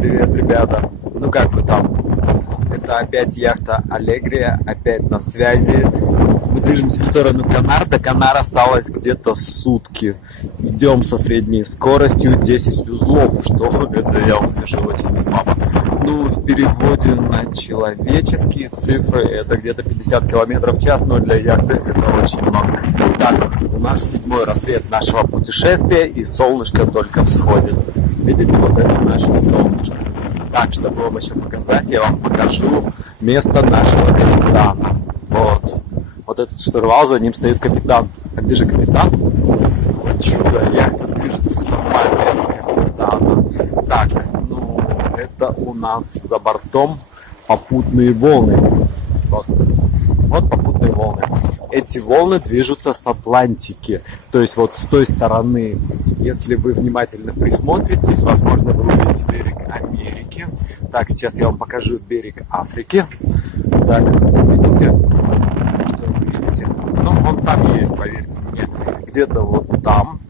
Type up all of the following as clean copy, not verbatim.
Привет, ребята. Ну как вы там? Это опять яхта Алегрия, опять на связи. Мы движемся в сторону Канар. До Канар осталось где-то сутки. Идем со средней скоростью 10 узлов, что это, я вам скажу, очень не слабо. Ну, в переводе на человеческие цифры это где-то 50 км в час, но для яхты это очень много. Так, у нас 7-й рассвет нашего путешествия, и солнышко только всходит. Видите, вот это наше солнышко. Так, чтобы вам еще показать, я вам покажу место нашего капитана. Вот этот штурвал, за ним стоит капитан. А где же капитан? Вот чудо, яхта движется сама без капитана. Так, ну, это у нас за бортом попутные волны. Вот попутные волны. Эти волны движутся с Атлантики. То есть вот с той стороны, если вы внимательно присмотритесь, возможно, вы увидите берег Америки. Так, сейчас я вам покажу берег Африки. Так, видите? Что вы видите? Ну, он там есть, поверьте мне. Где-то вот там,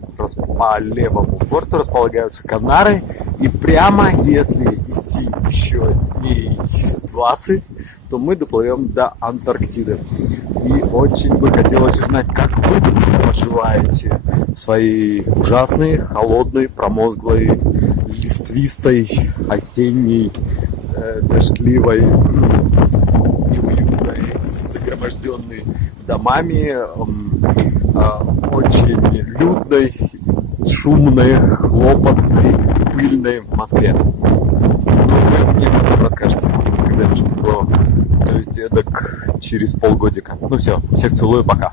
по левому борту, располагаются Канары. И прямо, если идти еще дней 20, то мы доплывем до Антарктиды. И очень бы хотелось узнать, как вы поживаете в своей ужасной, холодной, промозглой, листвистой, осенней, дождливой, неуютной, загроможденной домами, очень людной, шумной, хлопотной, пыльной Москве. Вы мне потом расскажете, когда-нибудь было. То есть эдак через полгодика. Ну все, всех целую, пока.